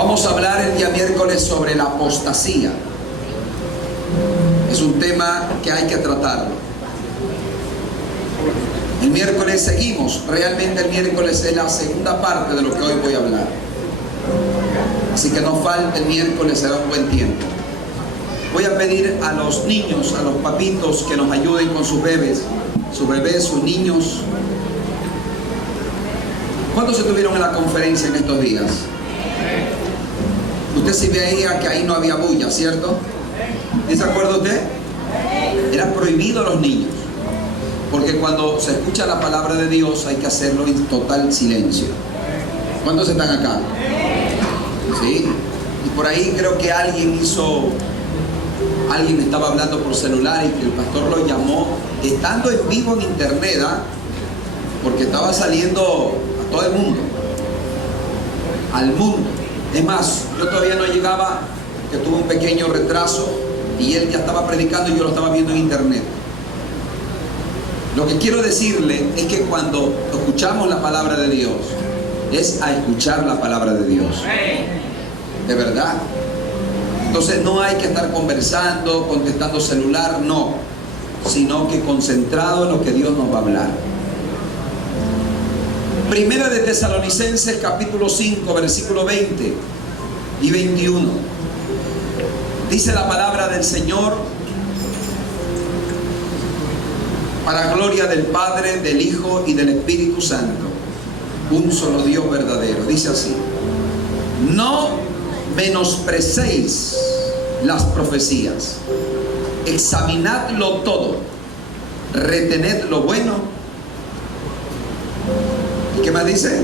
Vamos a hablar el día miércoles sobre la apostasía. Es un tema que hay que tratarlo. El miércoles seguimos. Realmente el miércoles es la segunda parte de lo que hoy voy a hablar. Así que no falte el miércoles, será un buen tiempo. Voy a pedir a los niños, a los papitos, que nos ayuden con sus bebés, sus niños. ¿Cuántos estuvieron en la conferencia en estos días? Usted sí veía que ahí no había bulla, ¿cierto? ¿Se acuerda usted? Era prohibido a los niños, porque cuando se escucha la palabra de Dios hay que hacerlo en total silencio. ¿Cuántos están acá? ¿Sí? Y por ahí creo que alguien estaba hablando por celular y que el pastor lo llamó, estando en vivo en internet, porque estaba saliendo a todo el mundo, al mundo. Es más, yo todavía no llegaba, que tuve un pequeño retraso y él ya estaba predicando y yo lo estaba viendo en internet. Lo que quiero decirle es que cuando escuchamos la palabra de Dios, es a escuchar la palabra de Dios. De verdad. Entonces no hay que estar conversando, contestando celular, no, sino que concentrado en lo que Dios nos va a hablar. Primera de Tesalonicenses capítulo 5 versículo 20 y 21. Dice la palabra del Señor: para gloria del Padre, del Hijo y del Espíritu Santo, un solo Dios verdadero. Dice así: no menosprecéis las profecías, examinadlo todo, retened lo bueno. ¿Y qué más dice?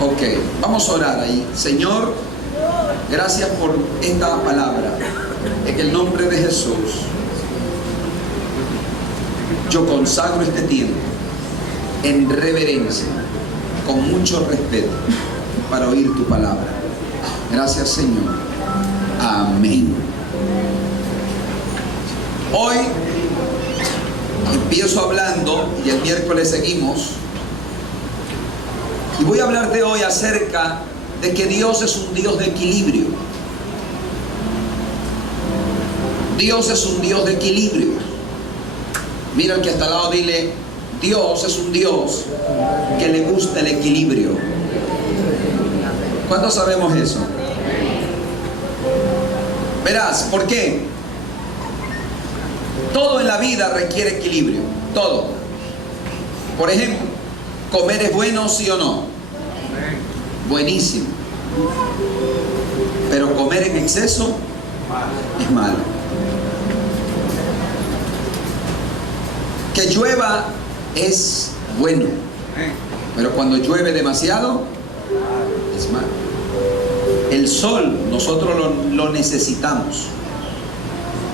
Ok, vamos a orar ahí. Señor, gracias por esta palabra. En el nombre de Jesús, yo consagro este tiempo en reverencia, con mucho respeto, para oír tu palabra. Gracias, Señor. Amén. Hoy empiezo hablando, y el miércoles seguimos, y voy a hablarte hoy acerca de que Dios es un Dios de equilibrio. Dios es un Dios de equilibrio. Mira al que está al lado, dile: Dios es un Dios que le gusta el equilibrio. ¿Cuántos sabemos eso? Verás, ¿por qué? Todo en la vida requiere equilibrio, todo. Por ejemplo, ¿comer es bueno, sí o no? Buenísimo. Pero comer en exceso es malo. Que llueva es bueno, pero cuando llueve demasiado es malo. El sol nosotros lo necesitamos,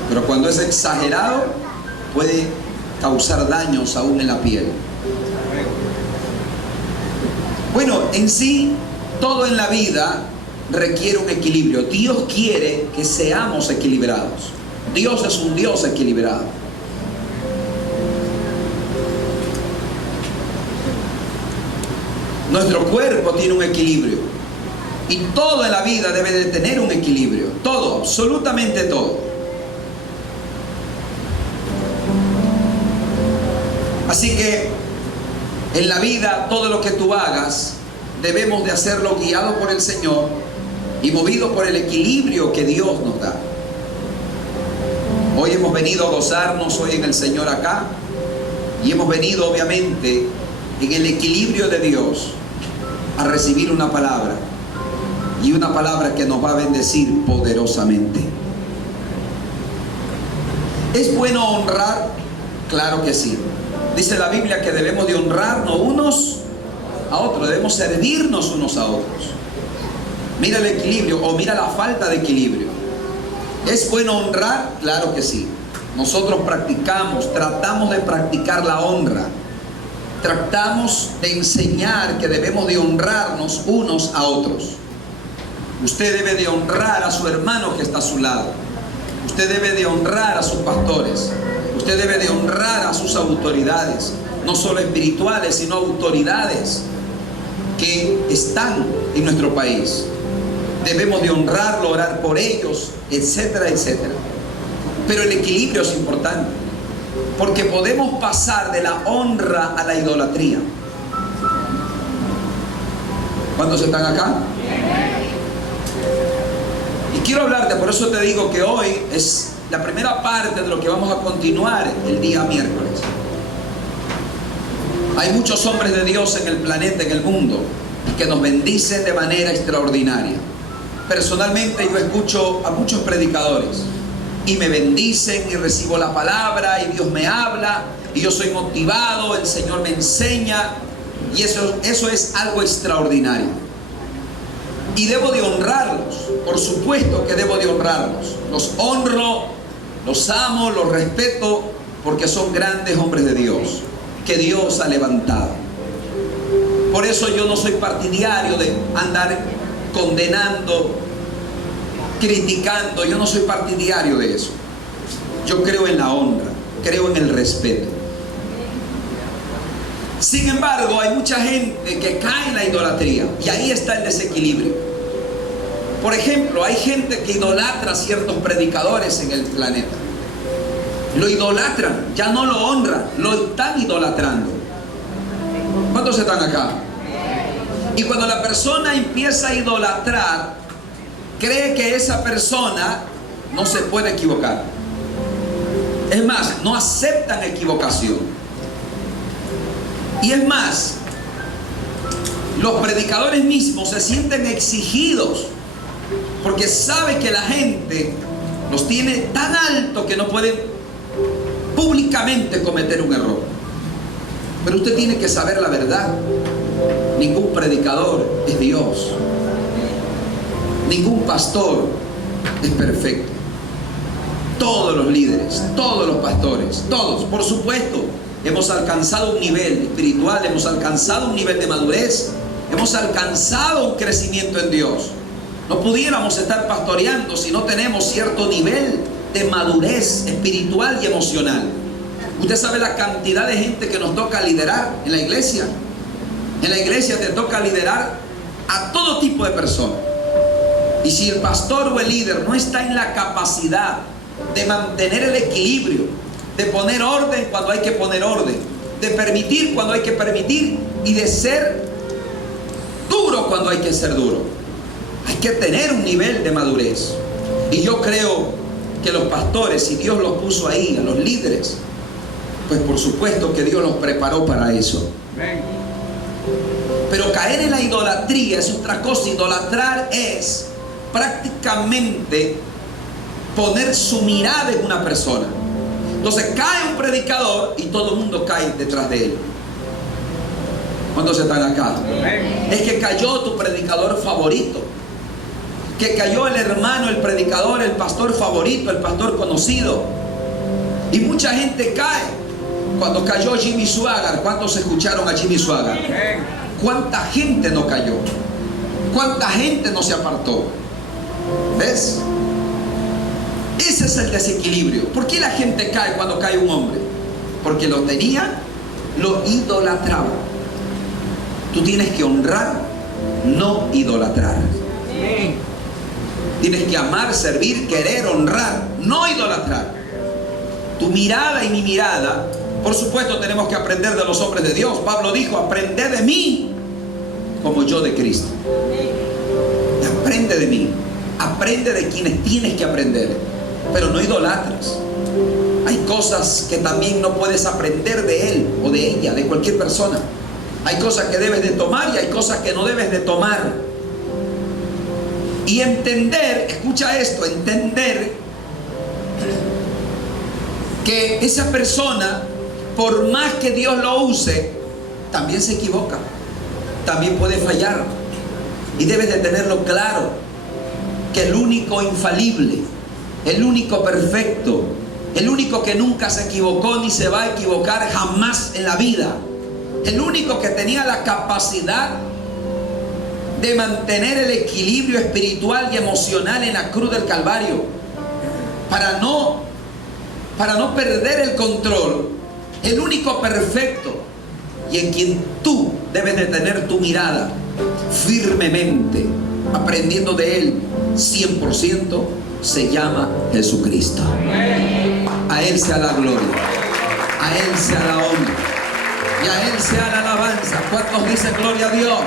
pero cuando es exagerado puede causar daños aún en la piel. Bueno, en sí, todo en la vida requiere un equilibrio. Dios quiere que seamos equilibrados. Dios es un Dios equilibrado. Nuestro cuerpo tiene un equilibrio. Y todo en la vida debe de tener un equilibrio. Todo, absolutamente todo. Así que en la vida, todo lo que tú hagas, debemos de hacerlo guiado por el Señor y movido por el equilibrio que Dios nos da. Hoy hemos venido a gozarnos hoy en el Señor acá, y hemos venido obviamente en el equilibrio de Dios a recibir una palabra, y una palabra que nos va a bendecir poderosamente. ¿Es bueno honrar? Claro que sí. Dice la Biblia que debemos de honrarnos unos a otros, debemos servirnos unos a otros. Mira el equilibrio, o mira la falta de equilibrio. ¿Es bueno honrar? Claro que sí. Nosotros tratamos de practicar la honra. Tratamos de enseñar que debemos de honrarnos unos a otros. Usted debe de honrar a su hermano que está a su lado. Usted debe de honrar a sus pastores. Usted debe de honrar a sus autoridades, no solo espirituales, sino autoridades que están en nuestro país. Debemos de honrarlo, orar por ellos, etcétera, etcétera. Pero el equilibrio es importante, porque podemos pasar de la honra a la idolatría. ¿Cuántos están acá? Y quiero hablarte, por eso te digo que hoy es la primera parte de lo que vamos a continuar el día miércoles. Hay muchos hombres de Dios en el planeta, en el mundo, que nos bendicen de manera extraordinaria. Personalmente yo escucho a muchos predicadores y me bendicen y recibo la palabra y Dios me habla y yo soy motivado, el Señor me enseña, y eso es algo extraordinario. Y debo de honrarlos, por supuesto que debo de honrarlos. Los honro, los amo, los respeto, porque son grandes hombres de Dios, que Dios ha levantado. Por eso yo no soy partidario de andar condenando, criticando. Yo no soy partidario de eso. Yo creo en la honra, creo en el respeto. Sin embargo, hay mucha gente que cae en la idolatría, y ahí está el desequilibrio. Por ejemplo, hay gente que idolatra a ciertos predicadores en el planeta. Lo idolatran, ya no lo honran, lo están idolatrando. ¿Cuántos están acá? Y cuando la persona empieza a idolatrar, cree que esa persona no se puede equivocar. Es más, no aceptan equivocación. Y es más, los predicadores mismos se sienten exigidos, porque saben que la gente los tiene tan alto que no pueden públicamente cometer un error. Pero usted tiene que saber la verdad. Ningún predicador es Dios. Ningún pastor es perfecto. Todos los líderes, todos los pastores, todos, por supuesto, hemos alcanzado un nivel espiritual, hemos alcanzado un nivel de madurez, hemos alcanzado un crecimiento en Dios. No pudiéramos estar pastoreando si no tenemos cierto nivel de madurez espiritual y emocional. Usted sabe la cantidad de gente que nos toca liderar en la iglesia. En la iglesia te toca liderar a todo tipo de personas. Y si el pastor o el líder no está en la capacidad de mantener el equilibrio, de poner orden cuando hay que poner orden, de permitir cuando hay que permitir y de ser duro cuando hay que ser duro, hay que tener un nivel de madurez. Y yo creo que los pastores, si Dios los puso ahí, a los líderes, pues por supuesto que Dios los preparó para eso. Pero caer en la idolatría es otra cosa. Idolatrar es prácticamente poner su mirada en una persona. Entonces cae un predicador y todo el mundo cae detrás de él. ¿Cuántos están acá? Es que cayó tu predicador favorito, que cayó el hermano, el predicador, el pastor favorito, el pastor conocido. Y mucha gente cae. Cuando cayó Jimmy Swaggart, ¿cuántos escucharon a Jimmy Swaggart? ¿Cuánta gente no cayó? ¿Cuánta gente no se apartó? ¿Ves? Ese es el desequilibrio. ¿Por qué la gente cae cuando cae un hombre? Porque lo tenía, lo idolatraba. Tú tienes que honrar, no idolatrar. Tienes que amar, servir, querer, honrar, no idolatrar. Tu mirada y mi mirada, por supuesto, tenemos que aprender de los hombres de Dios. Pablo dijo: aprende de mí como yo de Cristo. Aprende de mí, aprende de quienes tienes que aprender, pero no idolatres. Hay cosas que también no puedes aprender de él o de ella, de cualquier persona. Hay cosas que debes de tomar y hay cosas que no debes de tomar. Y entender, escucha esto, entender que esa persona, por más que Dios lo use, también se equivoca, también puede fallar. Y debes de tenerlo claro, que el único infalible, el único perfecto, el único que nunca se equivocó ni se va a equivocar jamás en la vida, el único que tenía la capacidad de mantener el equilibrio espiritual y emocional en la cruz del Calvario, para no perder el control, el único perfecto, y en quien tú debes de tener tu mirada firmemente, aprendiendo de Él 100%, se llama Jesucristo. A Él sea la gloria, a Él sea la honra y a Él sea la alabanza. ¿Cuántos dicen gloria a Dios?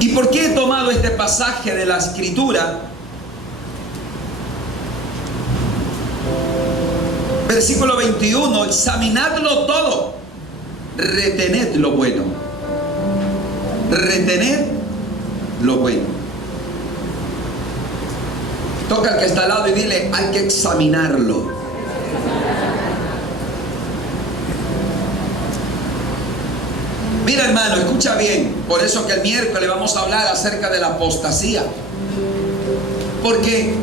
¿Y por qué he tomado este pasaje de la Escritura? Versículo 21, examinadlo todo, retened lo bueno. Retened lo bueno. Toca al que está al lado y dile, hay que examinarlo. Mira, hermano, escucha bien. Por eso que el miércoles vamos a hablar acerca de la apostasía. Porque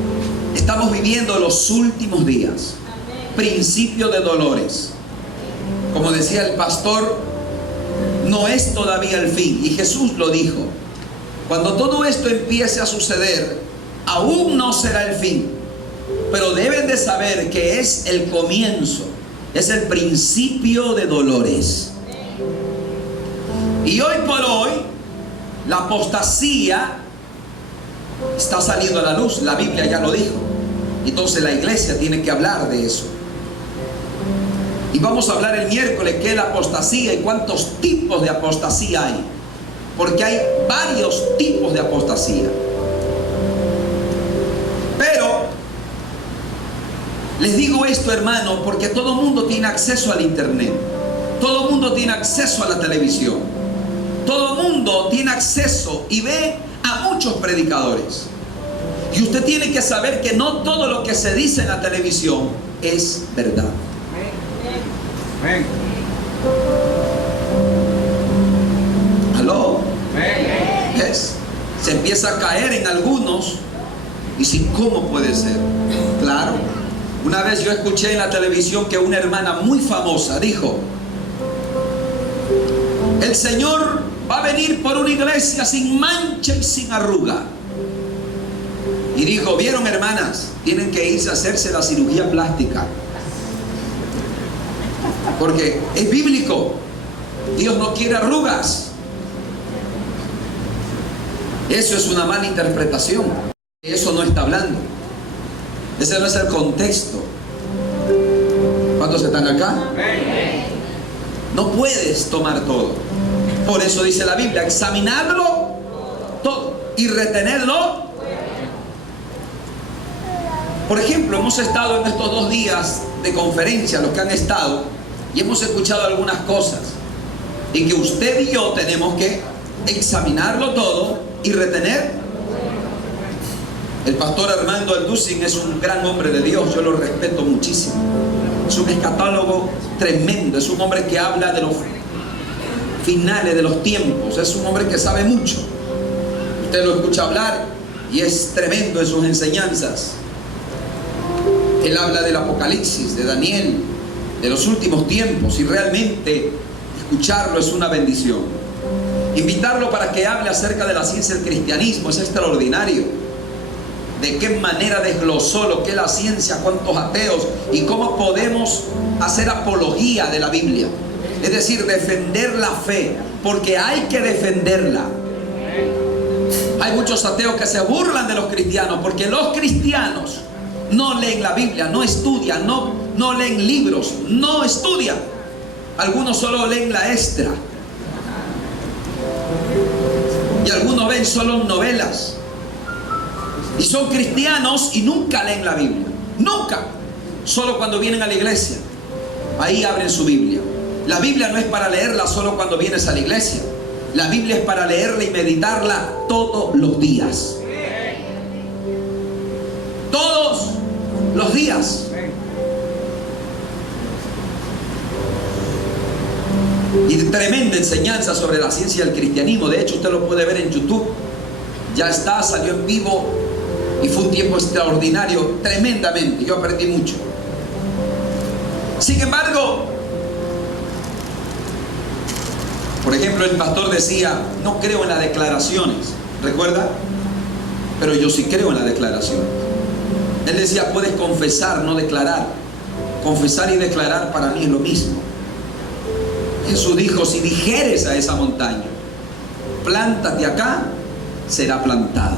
estamos viviendo los últimos días. Principio de dolores. Como decía el pastor, no es todavía el fin. Y Jesús lo dijo. Cuando todo esto empiece a suceder, aún no será el fin. Pero deben de saber que es el comienzo. Es el principio de dolores. Y hoy por hoy, la apostasía está saliendo a la luz. La Biblia ya lo dijo. Entonces la iglesia tiene que hablar de eso. Y vamos a hablar el miércoles qué es la apostasía y cuántos tipos de apostasía hay. Porque hay varios tipos de apostasía. Pero les digo esto, hermano, porque todo el mundo tiene acceso al internet. Todo el mundo tiene acceso a la televisión. Todo el mundo tiene acceso y ve a muchos predicadores. Y usted tiene que saber que no todo lo que se dice en la televisión es verdad. ¿Aló? Se empieza a caer en algunos y sin cómo puede ser. Claro. Una vez yo escuché en la televisión que una hermana muy famosa dijo: el Señor va a venir por una iglesia sin mancha y sin arruga. Y dijo: vieron, hermanas, tienen que irse a hacerse la cirugía plástica, porque es bíblico. Dios no quiere arrugas. Eso es una mala interpretación. Eso no está hablando. Ese no es el contexto. ¿Cuántos están acá? No puedes tomar todo. Por eso dice la Biblia: examinadlo todo y retenedlo. Por ejemplo, hemos estado en estos 2 días de conferencia, los que han estado, y hemos escuchado algunas cosas, y que usted y yo tenemos que examinarlo todo y retener. El pastor Armando Alducin es un gran hombre de Dios, yo lo respeto muchísimo. Es un escatólogo tremendo, es un hombre que habla de los finales de los tiempos, es un hombre que sabe mucho. Usted lo escucha hablar y es tremendo en sus enseñanzas. Él habla del Apocalipsis, de Daniel, de los últimos tiempos, y realmente escucharlo es una bendición. Invitarlo para que hable acerca de la ciencia del cristianismo es extraordinario. De qué manera desglosó lo que es la ciencia, cuántos ateos, y cómo podemos hacer apología de la Biblia. Es decir, defender la fe, porque hay que defenderla. Hay muchos ateos que se burlan de los cristianos, porque los cristianos no leen la Biblia, no estudian, no leen libros, no estudian. Algunos solo leen la extra. Y algunos ven solo novelas. Y son cristianos y nunca leen la Biblia. Nunca. Solo cuando vienen a la iglesia. Ahí abren su Biblia. La Biblia no es para leerla solo cuando vienes a la iglesia. La Biblia es para leerla y meditarla todos los días. Todos los días. Y tremenda enseñanza sobre la ciencia del cristianismo. De hecho, usted lo puede ver en YouTube. Ya está, salió en vivo. Y fue un tiempo extraordinario, tremendamente. Yo aprendí mucho. Sin embargo, por ejemplo, el pastor decía: no creo en las declaraciones. ¿Recuerda? Pero yo sí creo en las declaraciones. Él decía, puedes confesar, no declarar. Confesar y declarar para mí es lo mismo. Jesús dijo, si dijeres a esa montaña, plántate acá, será plantada.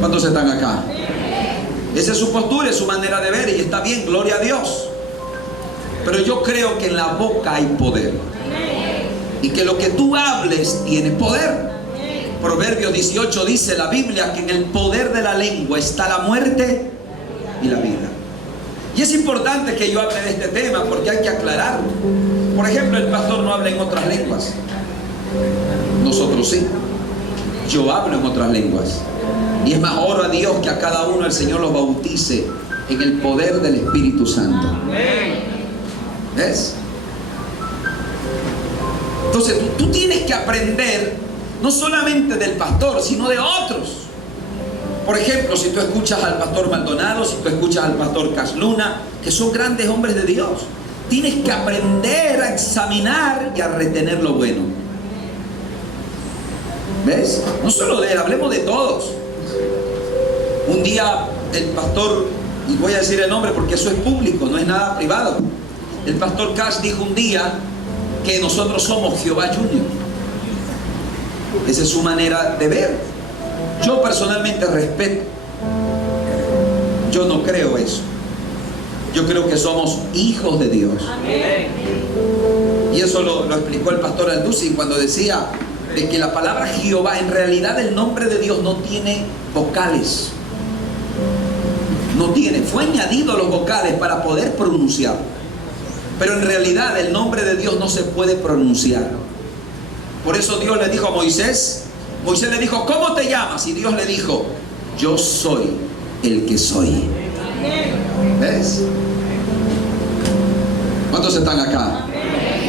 ¿Cuántos están acá? Esa es su postura, es su manera de ver, y está bien, gloria a Dios. Pero yo creo que en la boca hay poder, y que lo que tú hables tiene poder. Proverbios 18 dice la Biblia que en el poder de la lengua está la muerte y la vida. Y es importante que yo hable de este tema porque hay que aclararlo. Por ejemplo, el pastor no habla en otras lenguas. Nosotros sí. Yo hablo en otras lenguas. Y es más, oro a Dios que a cada uno el Señor los bautice en el poder del Espíritu Santo. ¿Ves? Entonces tú tienes que aprender no solamente del pastor, sino de otros. Por ejemplo, si tú escuchas al pastor Maldonado, si tú escuchas al pastor Casluna, que son grandes hombres de Dios, tienes que aprender a examinar y a retener lo bueno. ¿Ves? No solo de él, hablemos de todos. Un día el pastor, y voy a decir el nombre porque eso es público, no es nada privado. El pastor Cash dijo un día que nosotros somos Jehová Junior. Esa es su manera de ver. Yo personalmente respeto. Yo no creo eso. Yo creo que somos hijos de Dios. Y eso lo explicó el pastor Alducin cuando decía de que la palabra Jehová, en realidad el nombre de Dios no tiene vocales. No tiene, fue añadido los vocales para poder pronunciar. Pero en realidad el nombre de Dios no se puede pronunciar. Por eso Dios le dijo a Moisés, Moisés le dijo, ¿cómo te llamas? Y Dios le dijo, yo soy el que soy. ¿Ves? ¿Cuántos están acá?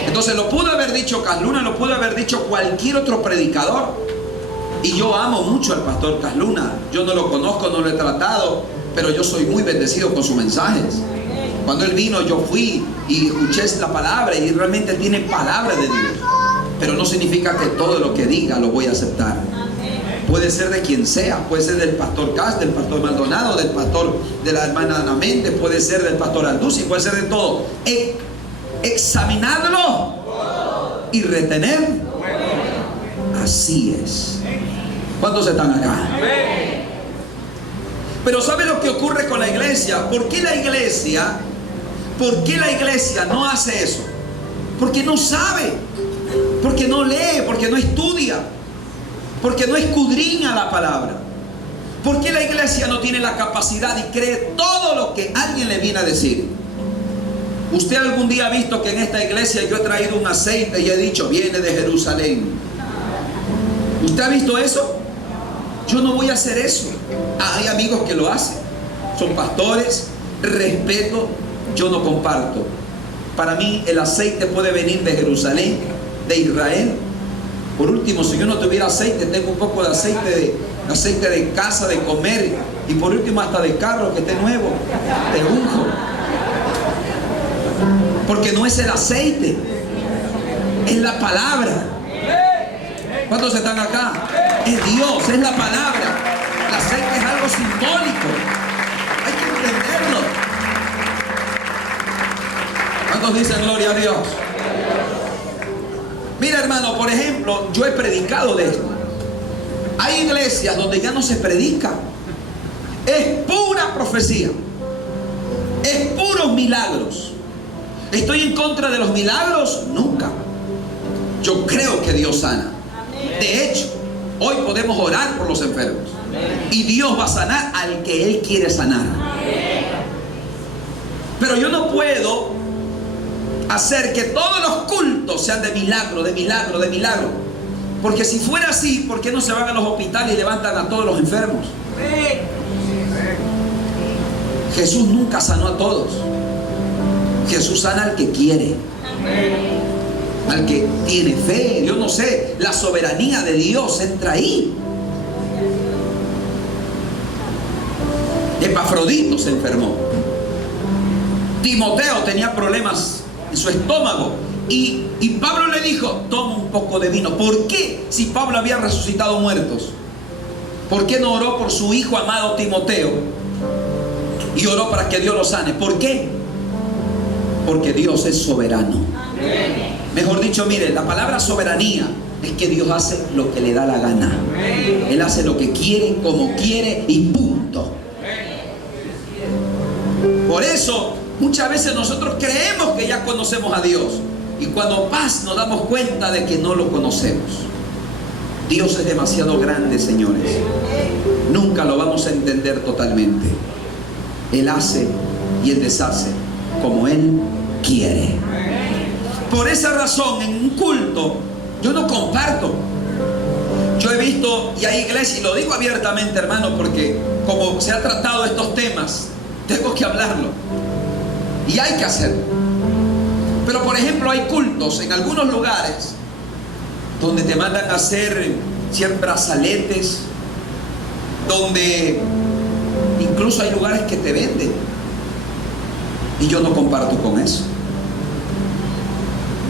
Entonces lo pudo haber dicho Casluna, lo pudo haber dicho cualquier otro predicador. Y yo amo mucho al pastor Casluna. Yo no lo conozco, no lo he tratado, pero yo soy muy bendecido con sus mensajes. Cuando él vino, yo fui y escuché la palabra, y realmente tiene palabra de Dios. Pero no significa que todo lo que diga lo voy a aceptar. Puede ser de quien sea, puede ser del pastor Cast, del pastor Maldonado, del pastor de la hermana Ana Méndez, puede ser del pastor Alducin, puede ser de todo. Examinarlo y retener. Así es. ¿Cuántos están acá? Pero ¿sabe lo que ocurre con la iglesia? ¿Por qué la iglesia no hace eso? Porque no sabe, porque no lee, porque no estudia, porque no escudriña la palabra. ¿Por qué la iglesia no tiene la capacidad y cree todo lo que alguien le viene a decir? ¿Usted algún día ha visto que en esta iglesia yo he traído un aceite y he dicho, viene de Jerusalén? ¿Usted ha visto eso? Yo no voy a hacer eso. Hay amigos que lo hacen, son pastores, respeto, yo no comparto. Para mí el aceite puede venir de Jerusalén, de Israel. Por último, si yo no tuviera aceite, tengo un poco de aceite de casa, de comer, y por último hasta de carro que esté nuevo, te unjo. Porque no es el aceite, es la palabra. ¿Cuántos están acá? Es Dios, es la palabra. El aceite es algo simbólico. Hay que entenderlo. ¿Cuántos dicen gloria a Dios? Mira, hermano, por ejemplo, yo he predicado de esto. Hay iglesias donde ya no se predica. Es pura profecía. Es puros milagros. ¿Estoy en contra de los milagros? Nunca. Yo creo que Dios sana. De hecho, hoy podemos orar por los enfermos. Y Dios va a sanar al que Él quiere sanar. Pero yo no puedo hacer que todos los cultos sean de milagro, de milagro, de milagro. Porque si fuera así, ¿por qué no se van a los hospitales y levantan a todos los enfermos? Jesús nunca sanó a todos. Jesús sana al que quiere, al que tiene fe. Yo no sé, la soberanía de Dios entra ahí. Epafrodito se enfermó. Timoteo tenía problemas en su estómago. Y Pablo le dijo, toma un poco de vino. ¿Por qué? Si Pablo había resucitado muertos, ¿por qué no oró por su hijo amado Timoteo? y oró para que Dios lo sane. ¿Por qué? Porque Dios es soberano. Mejor dicho, mire, la palabra soberanía es que Dios hace lo que le da la gana. Él hace lo que quiere, como quiere y punto. Por eso muchas veces nosotros creemos que ya conocemos a Dios, y cuando pasa nos damos cuenta de que no lo conocemos. Dios es demasiado grande, señores. Nunca lo vamos a entender totalmente. Él hace y Él deshace como Él quiere. Por esa razón, en un culto yo no comparto. Yo he visto, y hay iglesias, y lo digo abiertamente, hermano, porque como se ha tratado estos temas, tengo que hablarlo y hay que hacerlo. Pero por ejemplo, hay cultos en algunos lugares donde te mandan a hacer 100 brazaletes, donde incluso hay lugares que te venden, y yo no comparto con eso.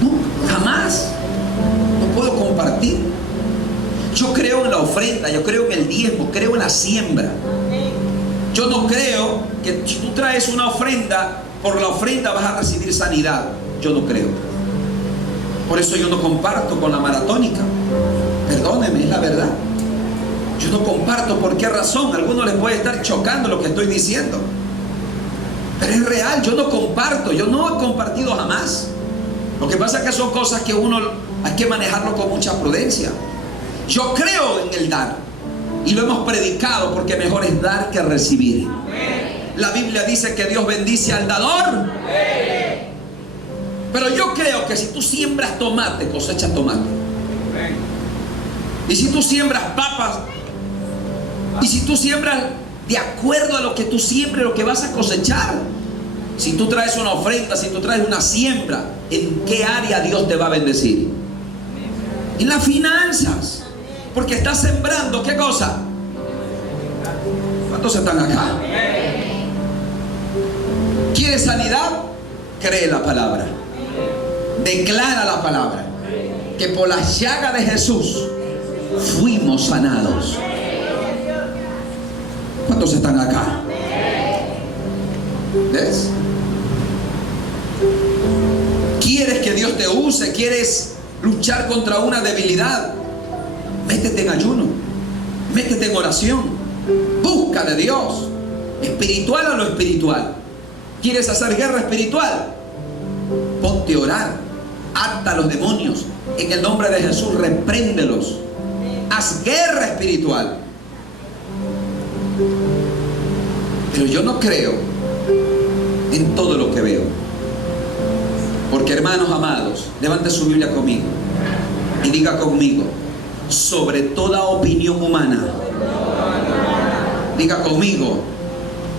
No, jamás. No puedo compartir. Yo creo en la ofrenda, yo creo en el diezmo, creo en la siembra. Yo no creo que si tú traes una ofrenda, por la ofrenda vas a recibir sanidad. Yo no creo. Por eso yo no comparto con la maratónica. Perdóneme, es la verdad. Yo no comparto. ¿Por qué razón? A algunos les puede estar chocando lo que estoy diciendo, pero es real. Yo no comparto. Yo no he compartido jamás. Lo que pasa es que son cosas que uno hay que manejarlo con mucha prudencia. Yo creo en el dar, y lo hemos predicado, porque mejor es dar que recibir. La Biblia dice que Dios bendice al dador. Pero yo creo que si tú siembras tomate, cosechas tomate. Y si tú siembras papas, y si tú siembras de acuerdo a lo que tú siembres, lo que vas a cosechar. Si tú traes una ofrenda, si tú traes una siembra, ¿en qué área Dios te va a bendecir? En las finanzas. Porque estás sembrando, ¿qué cosa? ¿Cuántos están acá? ¿Quieres sanidad? Cree la palabra. Declara la palabra. Que por la llaga de Jesús fuimos sanados. ¿Cuántos están acá? ¿Ves? ¿Quieres que Dios te use? ¿Quieres luchar contra una debilidad? Métete en ayuno, métete en oración, busca de Dios, espiritual a lo espiritual. ¿Quieres hacer guerra espiritual? Ponte a orar, ata a los demonios, en el nombre de Jesús, repréndelos. Haz guerra espiritual. Pero yo no creo en todo lo que veo, porque, hermanos amados, levante su Biblia conmigo y diga conmigo: sobre toda opinión humana, diga conmigo,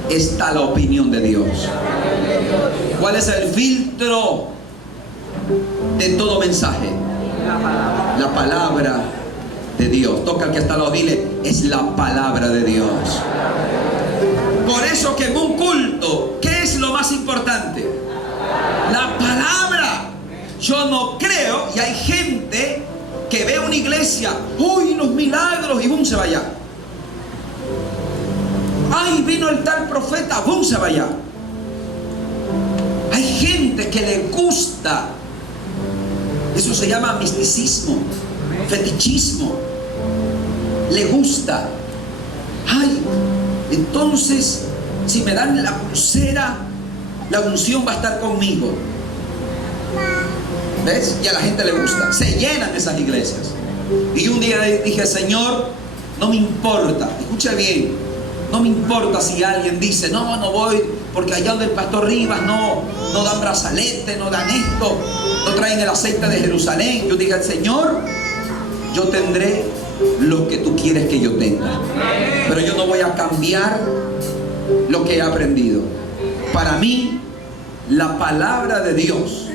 está la opinión de Dios. ¿Cuál es el filtro de todo mensaje? La palabra de Dios. Toca al que está al lado, dile: es la palabra de Dios. Por eso que en un culto, ¿qué es lo más importante? La palabra. Yo no creo, y hay gente que ve una iglesia, uy, los milagros, y boom, se va allá. Ay, vino el tal profeta, boom, se va allá. Hay gente que le gusta, eso se llama misticismo, fetichismo. Le gusta. Ay, entonces, si me dan la pulsera, la unción va a estar conmigo. ¿Ves? Y a la gente le gusta. Se llenan esas iglesias. Y un día dije: Señor, no me importa, escucha bien, no me importa si alguien dice: no, no voy, porque allá donde el pastor Rivas no dan brazalete, no dan esto, no traen el aceite de Jerusalén. Yo dije: Señor, yo tendré lo que tú quieres que yo tenga, pero yo no voy a cambiar lo que he aprendido. Para mí, la palabra de Dios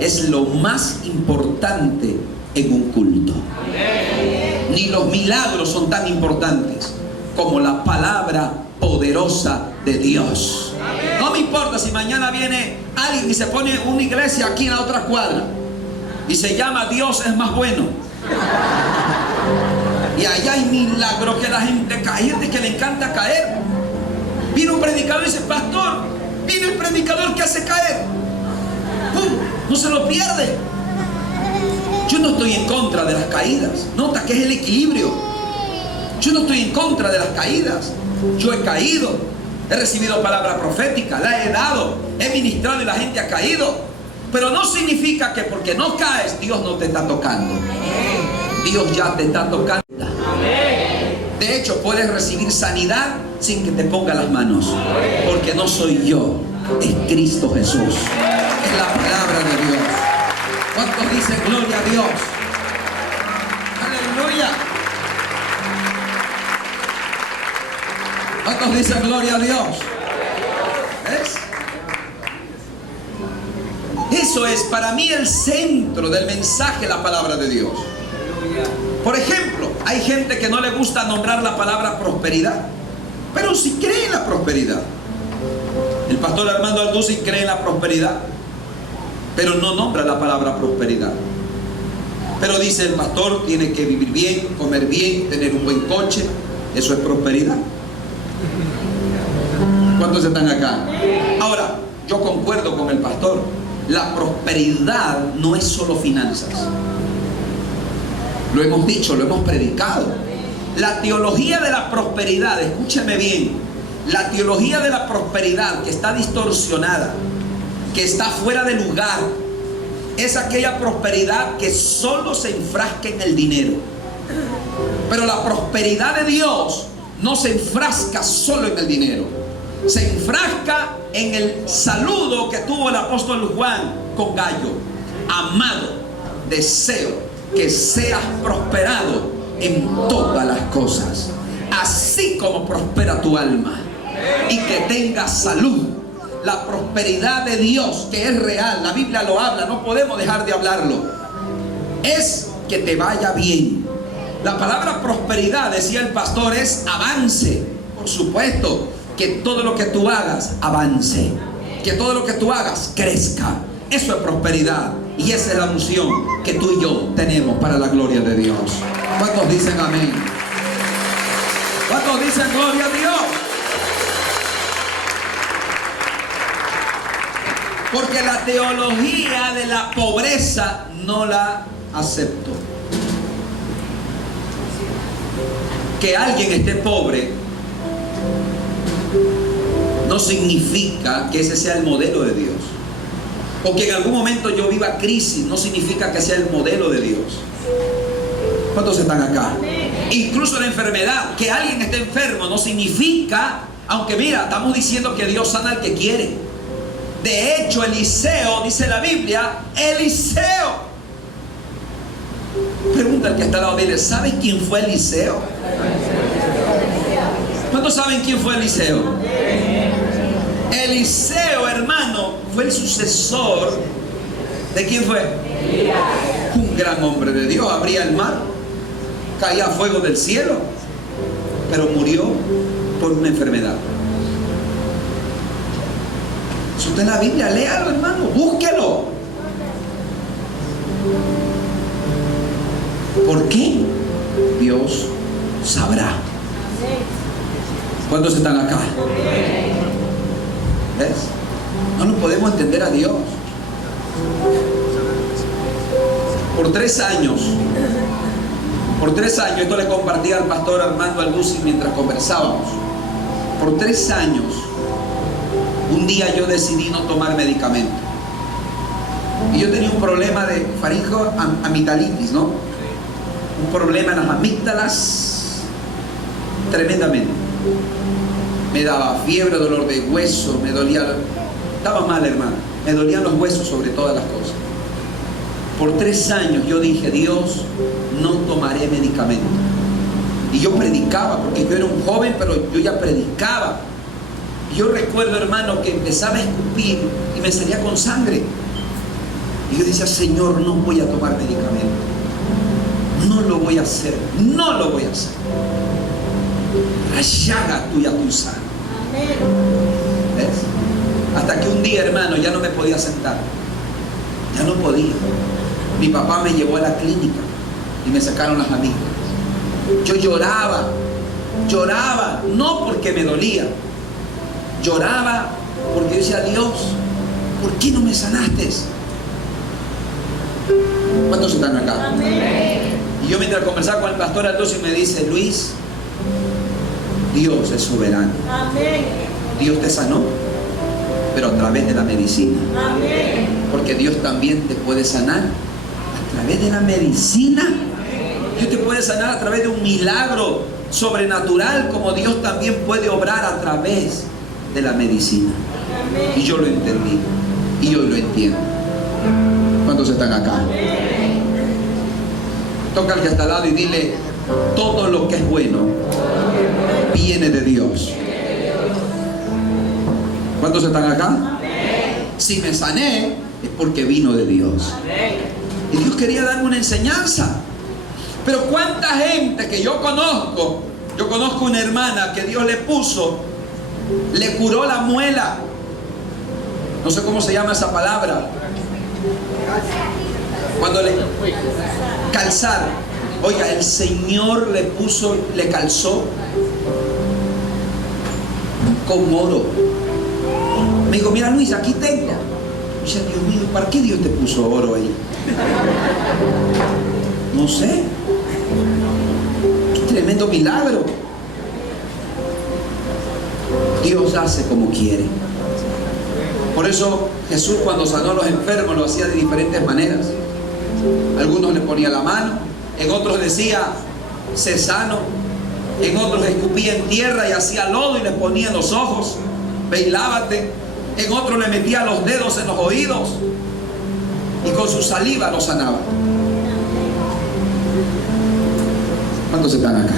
es lo más importante en un culto. Ni los milagros son tan importantes como la palabra poderosa de Dios. No me importa si mañana viene alguien y se pone una iglesia aquí en la otra cuadra y se llama Dios es más bueno, y allá hay milagros que la gente cae, gente que le encanta caer. Viene un predicador y dice: pastor, viene el predicador que hace caer. ¡Pum! No se lo pierde. Yo no estoy en contra de las caídas. Nota que es el equilibrio. Yo no estoy en contra de las caídas. Yo he caído, he recibido palabra profética, la he dado, he ministrado y la gente ha caído. Pero no significa que porque no caes, Dios no te está tocando. Dios ya te está tocando. De hecho, puedes recibir sanidad sin que te ponga las manos. Porque no soy yo, es Cristo Jesús. Es la palabra de Dios. ¿Cuántos dicen gloria a Dios? Aleluya. ¿Cuántos dicen gloria a Dios? ¿Ves? Eso es para mí el centro del mensaje, la palabra de Dios. Por ejemplo, hay gente que no le gusta nombrar la palabra prosperidad, pero sí cree en la prosperidad. El pastor Armando Alducin cree en la prosperidad, pero no nombra la palabra prosperidad. Pero dice: el pastor tiene que vivir bien, comer bien, tener un buen coche. Eso es prosperidad. ¿Cuántos están acá? Ahora, yo concuerdo con el pastor. La prosperidad no es solo finanzas. Lo hemos dicho, lo hemos predicado. La teología de la prosperidad, escúcheme bien, la teología de la prosperidad que está distorsionada, que está fuera de lugar, es aquella prosperidad que solo se enfrasca en el dinero. Pero la prosperidad de Dios no se enfrasca solo en el dinero. Se enfrasca en el saludo que tuvo el apóstol Juan con Gallo: amado, deseo que seas prosperado en todas las cosas, así como prospera tu alma, y que tengas salud. La prosperidad de Dios, que es real, la Biblia lo habla, no podemos dejar de hablarlo, es que te vaya bien. La palabra prosperidad, decía el pastor, es avance. Por supuesto, que todo lo que tú hagas avance, que todo lo que tú hagas crezca. Eso es prosperidad, y esa es la unción que tú y yo tenemos para la gloria de Dios. ¿Cuántos dicen amén? ¿Cuántos dicen gloria a Dios? Porque la teología de la pobreza no la acepto. Que alguien esté pobre no significa que ese sea el modelo de Dios. O que en algún momento yo viva crisis no significa que sea el modelo de Dios. ¿Cuántos están acá? Incluso la enfermedad, que alguien esté enfermo no significa, aunque mira, estamos diciendo que Dios sana al que quiere. De hecho, Eliseo, dice la Biblia, Eliseo. Pregunta al que está al lado de él: ¿sabes quién fue Eliseo? ¿Cuántos saben quién fue Eliseo? Eliseo, hermano, fue el sucesor ¿de quién fue? Un gran hombre de Dios. Abría el mar, caía fuego del cielo, pero murió por una enfermedad. Si usted en la Biblia, léalo, hermano, búsquelo. ¿Por qué? Dios sabrá. ¿Cuántos están acá? ¿Ves? No lo podemos entender a Dios. Por 3 años, esto le compartía al pastor Armando Alducin mientras conversábamos. Por 3 años, un día yo decidí no tomar medicamento. Y yo tenía un problema de faringoamigdalitis, ¿no? Un problema en las amígdalas tremendamente. Me daba fiebre, dolor de hueso, me dolía, estaba mal, hermano, me dolían los huesos sobre todas las cosas. Por 3 años yo dije: Dios, no tomaré medicamento. Y yo predicaba, porque yo era un joven, pero yo ya predicaba. Y yo recuerdo, hermano, que empezaba a escupir y me salía con sangre. Y yo decía: Señor, no voy a tomar medicamento. No lo voy a hacer, no lo voy a hacer. La llaga tuya tú sana. ¿Ves? Hasta que un día, hermano, ya no me podía sentar. Ya no podía. Mi papá me llevó a la clínica y me sacaron las amígdalas. Yo lloraba, no porque me dolía, lloraba porque yo decía, Dios, ¿por qué no me sanaste? ¿Cuántos están acá? Amén. Y yo mientras conversaba con el pastor Aldoso me dice, Luis, Dios es soberano. Amén. Dios te sanó, pero a través de la medicina. Amén. Porque Dios también te puede sanar a través de la medicina. Dios te puede sanar a través de un milagro sobrenatural, como Dios también puede obrar a través de la medicina. Amén. Y yo lo entendí y hoy lo entiendo. ¿Cuántos están acá? Amén. Toca al que está al lado y dile, todo lo que es bueno viene de Dios. ¿Cuántos están acá? Amén. Si me sané es porque vino de Dios. Amén. Y Dios quería darme una enseñanza. Pero cuánta gente que yo conozco una hermana que Dios le puso, le curó la muela. No sé cómo se llama esa palabra. Cuando le calzar. Oiga, el Señor le calzó con oro. Me dijo, mira Luis, aquí tengo. Y dice, Dios mío, ¿para qué Dios te puso oro ahí? No sé. Qué tremendo milagro. Dios hace como quiere. Por eso Jesús, cuando sanó a los enfermos, lo hacía de diferentes maneras. Algunos le ponía la mano, en otros decía, sé sano, en otros escupía en tierra y hacía lodo y le ponía en los ojos, ve y lávate. En otros le metía los dedos en los oídos y con su saliva lo sanaba. ¿Cuántos están acá?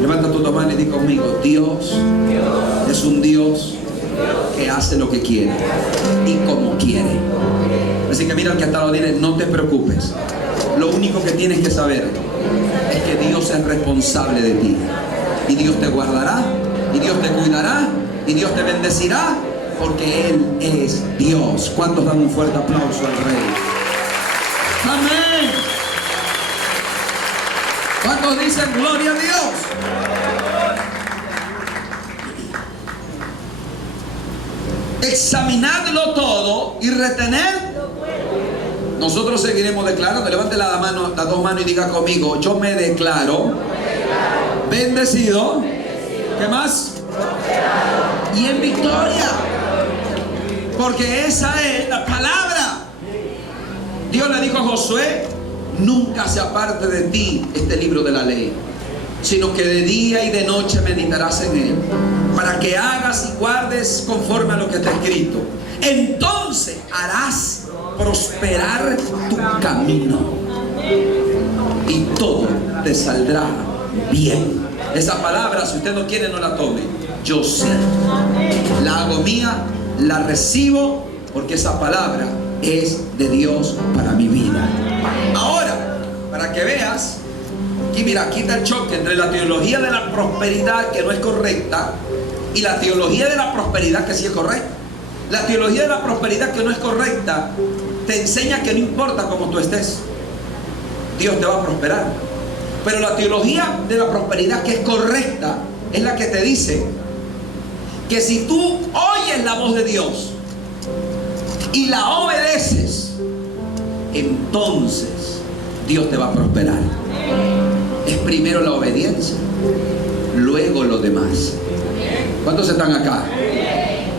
Levanta tu mano y di conmigo, Dios es un Dios que hace lo que quiere y como quiere. Así que mira al que está al lado, dile, no te preocupes. Lo único que tienes que saber es que Dios es responsable de ti. Y Dios te guardará, y Dios te cuidará, y Dios te bendecirá, porque Él es Dios. ¿Cuántos dan un fuerte aplauso al Rey? Amén. ¿Cuántos dicen gloria a Dios? Examinadlo todo y retener. Nosotros seguiremos declarando. Levante las dos manos y diga conmigo, yo me declaro bendecido. ¿Qué más? Y en victoria. Porque esa es la palabra. Dios le dijo a Josué, nunca se aparte de ti este libro de la ley, sino que de día y de noche meditarás en él, para que hagas y guardes conforme a lo que está escrito. Entonces harás prosperar tu camino y todo te saldrá bien. Esa palabra, si usted no quiere, no la tome. Yo sé, la hago mía, la recibo, porque esa palabra es de Dios para mi vida. Ahora, para que veas, aquí mira, aquí está el choque entre la teología de la prosperidad, que no es correcta, y la teología de la prosperidad, que sí es correcta. La teología de la prosperidad, que no es correcta, te enseña que no importa cómo tú estés, Dios te va a prosperar. Pero la teología de la prosperidad, que es correcta, es la que te dice que si tú oyes la voz de Dios y la obedeces, entonces Dios te va a prosperar. Es primero la obediencia, luego lo demás. ¿Cuántos están acá?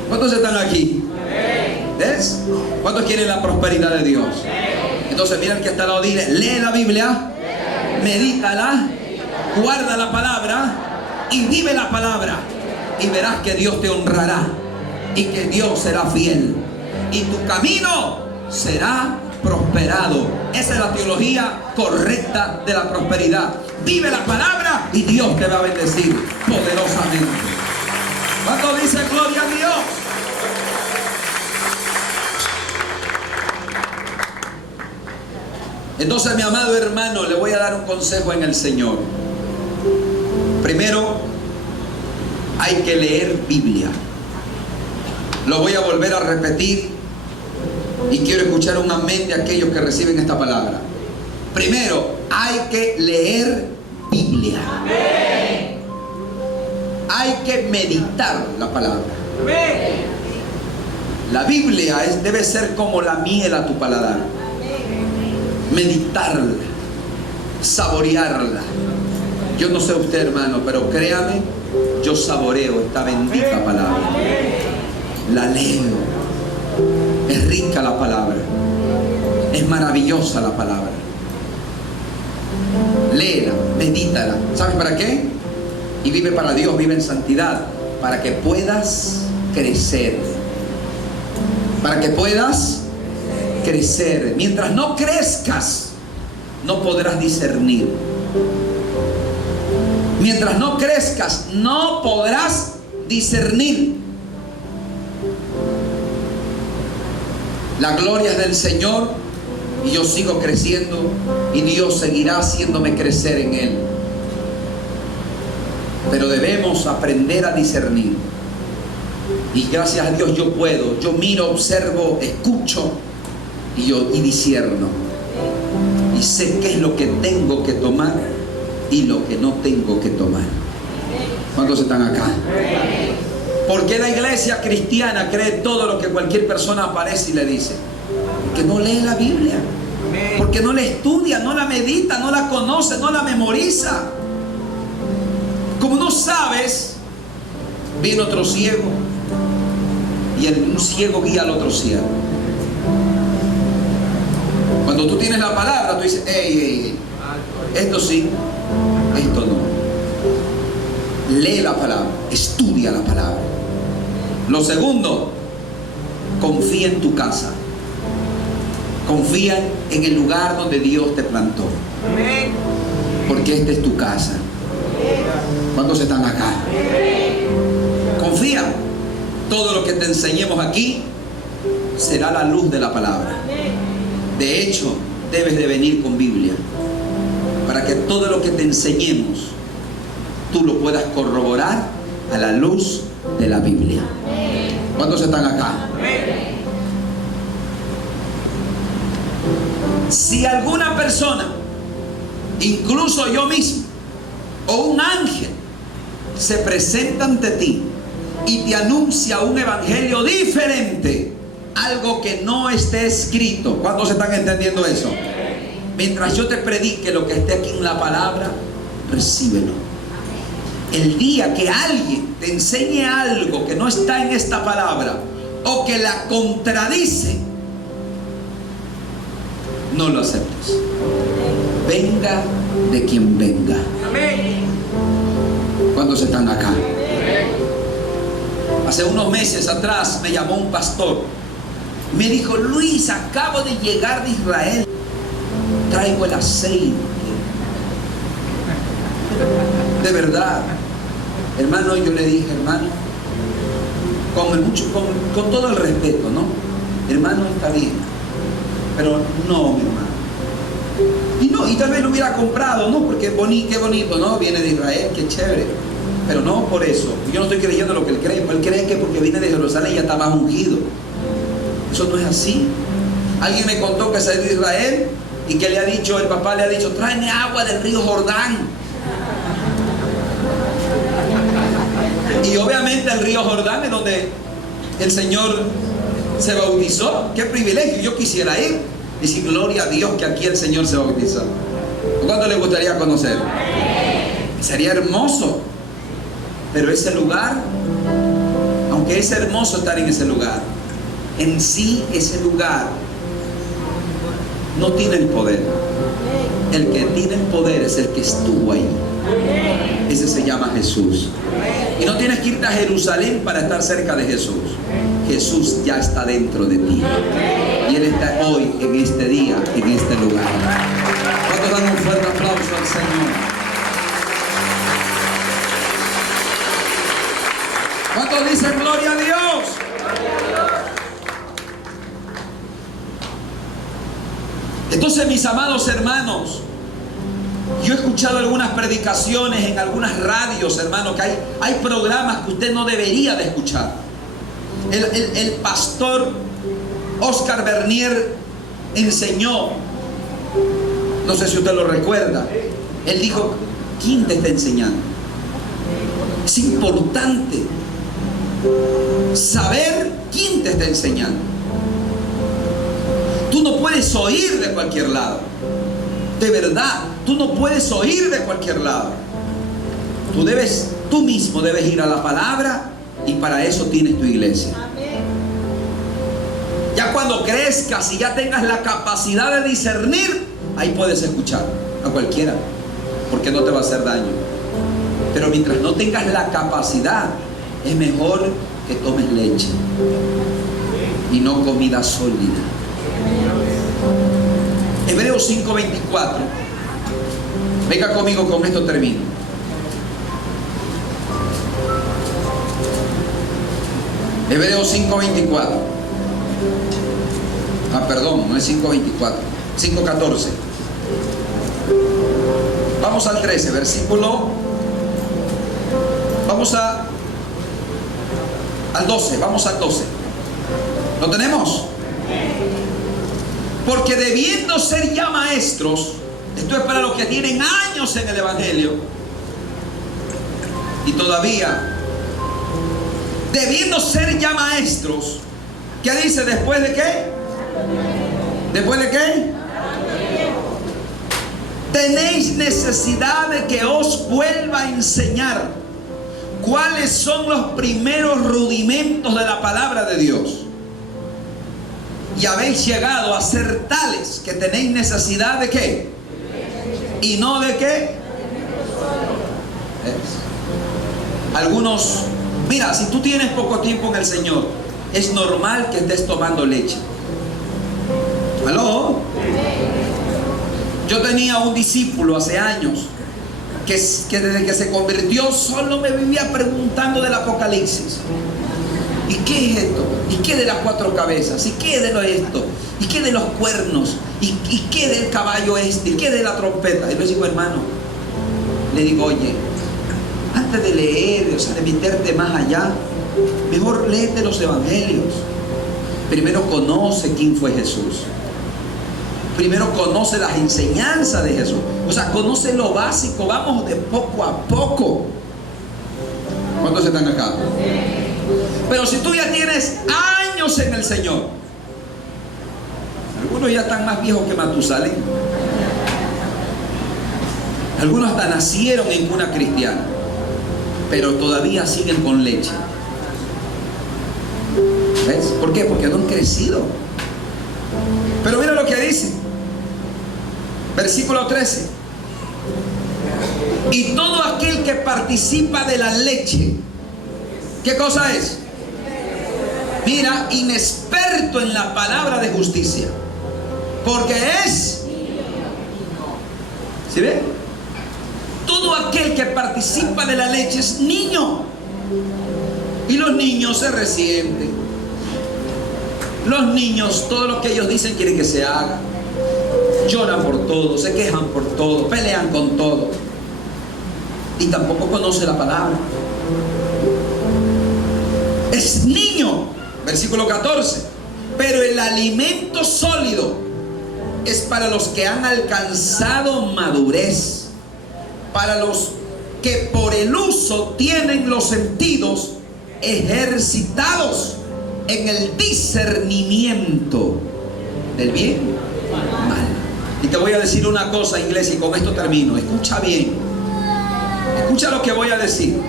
¿Cuántos están aquí? ¿Ves? ¿Cuántos quieren la prosperidad de Dios? Entonces mira el que está al lado, dile, lee la Biblia, medítala, guarda la palabra y vive la palabra, y verás que Dios te honrará y que Dios será fiel y tu camino será prosperado. Esa es la teología correcta de la prosperidad. Vive la palabra y Dios te va a bendecir poderosamente. ¿Cuánto dice gloria a Dios? Entonces, mi amado hermano, le voy a dar un consejo en el Señor. Primero, hay que leer Biblia. Lo voy a volver a repetir y quiero escuchar un amén de aquellos que reciben esta palabra. Primero, hay que leer Biblia. hay que meditar la palabra. La Biblia debe ser como la miel a tu paladar. Meditarla, saborearla. Yo no sé usted, hermano, pero créame, yo saboreo esta bendita palabra. La leo. Es rica la palabra. Es maravillosa la palabra. Léela, medítala. ¿Sabes para qué? Y vive para Dios, vive en santidad, para que puedas crecer. Para que puedas crecer. Mientras no crezcas, no podrás discernir. Mientras no crezcas, no podrás discernir. La gloria es del Señor y yo sigo creciendo y Dios seguirá haciéndome crecer en Él. Pero debemos aprender a discernir. Y gracias a Dios yo puedo. Yo miro, observo, escucho y discierno. Y sé qué es lo que tengo que tomar y lo que no tengo que tomar. ¿Cuántos están acá? ¿Por qué la iglesia cristiana cree todo lo que cualquier persona aparece y le dice? Porque no lee la Biblia. Porque no la estudia, no la medita, no la conoce, no la memoriza. Como no sabes, viene otro ciego y un ciego guía al otro ciego. Cuando tú tienes la palabra, tú dices, ey, esto sí, esto no. Lee la palabra, estudia la palabra. Lo segundo, confía en tu casa. Confía en el lugar donde Dios te plantó. Porque esta es tu casa. ¿Cuántos están acá? Confía. Todo lo que te enseñemos aquí será la luz de la palabra. De hecho, debes de venir con Biblia, para que todo lo que te enseñemos tú lo puedas corroborar a la luz de la Biblia. ¿Cuántos están acá? Si alguna persona, incluso yo mismo o un ángel, se presenta ante ti y te anuncia un evangelio diferente, algo que no esté escrito, ¿cuántos están entendiendo eso? Mientras yo te predique lo que esté aquí en la palabra, recíbelo. El día que alguien te enseñe algo que no está en esta palabra o que la contradice, no lo aceptes. Venga de quien venga. ¿Cuántos están acá? Hace unos meses atrás me llamó un pastor. Me dijo: Luis, acabo de llegar de Israel. Traigo el aceite. De verdad. Hermano, yo le dije: hermano, con todo el respeto, ¿no? Hermano, está bien, pero no, mi hermano. Y tal vez lo hubiera comprado, ¿no? Porque qué bonito, ¿no? Viene de Israel, qué chévere. Pero no por eso. Yo no estoy creyendo lo que él cree. Él cree que porque viene de Jerusalén ya está más ungido. Eso no es así. Alguien me contó que es de Israel y que le ha dicho, el papá le ha dicho: tráeme agua del río Jordán. Y obviamente el río Jordán es donde el Señor se bautizó. ¡Qué privilegio! Yo quisiera ir y decir: gloria a Dios que aquí el Señor se bautizó. ¿Cuánto le gustaría conocer? Sería hermoso. Pero ese lugar, aunque es hermoso estar en ese lugar, en sí ese lugar no tiene el poder. El que tiene el poder es el que estuvo ahí. Ese se llama Jesús. Y no tienes que irte a Jerusalén para estar cerca de Jesús. Jesús ya está dentro de ti. Y Él está hoy, en este día, en este lugar. ¿Cuántos dan un fuerte aplauso al Señor? ¿Cuántos dicen gloria a Dios? Entonces, mis amados hermanos, yo he escuchado algunas predicaciones en algunas radios, hermano, que hay programas que usted no debería de escuchar. El pastor Oscar Bernier enseñó, no sé si usted lo recuerda, él dijo: ¿quién te está enseñando? Es importante saber quién te está enseñando. Tú no puedes oír de cualquier lado. De verdad, tú no puedes oír de cualquier lado. Tú mismo debes ir a la palabra, y para eso tienes tu iglesia. Ya cuando crezcas y ya tengas la capacidad de discernir, ahí puedes escuchar a cualquiera, porque no te va a hacer daño. Pero mientras no tengas la capacidad, es mejor que tomes leche y no comida sólida. Hebreos 5:24. Venga conmigo, con esto termino. Hebreos 5:24. Perdón, no es 5:24, 5:14. Vamos al 13, versículo. Vamos al 12, vamos al 12. ¿Lo tenemos? Porque debiendo ser ya maestros, esto es para los que tienen años en el Evangelio, y todavía, debiendo ser ya maestros, ¿qué dice? ¿Después de qué? ¿Después de qué? Tenéis necesidad de que os vuelva a enseñar cuáles son los primeros rudimentos de la palabra de Dios. Y habéis llegado a ser tales que tenéis necesidad de qué. ¿Y no de qué? Algunos, mira, si tú tienes poco tiempo en el Señor, es normal que estés tomando leche. ¿Aló? Yo tenía un discípulo hace años que desde que se convirtió solo me vivía preguntando del Apocalipsis. ¿Y qué es esto? ¿Y qué de las 4 cabezas? ¿Y qué de lo esto? ¿Y qué de los cuernos? ¿Y qué del caballo este? ¿Y qué de la trompeta? Y le digo, hermano, le digo, oye, antes de leer, o sea, de meterte más allá, mejor léete los evangelios. Primero conoce quién fue Jesús. Primero conoce las enseñanzas de Jesús. O sea, conoce lo básico. Vamos de poco a poco. ¿Cuántos están acá? Pero si tú ya tienes años en el Señor, algunos ya están más viejos que Matusalén. Algunos hasta nacieron en cuna cristiana, pero todavía siguen con leche. ¿Ves? ¿Por qué? Porque no han crecido. Pero mira lo que dice, versículo 13. Y todo aquel que participa de la leche, ¿qué cosa es? Mira, inexperto en la palabra de justicia, porque es, ¿sí ve? Todo aquel que participa de la leche es niño. Y los niños se resienten. Los niños, todo lo que ellos dicen quieren que se haga. Lloran por todo, se quejan por todo, pelean con todo. Y tampoco conoce la palabra. Es niño, versículo 14. Pero el alimento sólido es para los que han alcanzado madurez, para los que por el uso tienen los sentidos ejercitados en el discernimiento del bien y mal. Y te voy a decir una cosa, iglesia, y con esto termino. Escucha bien. Escucha lo que voy a decir.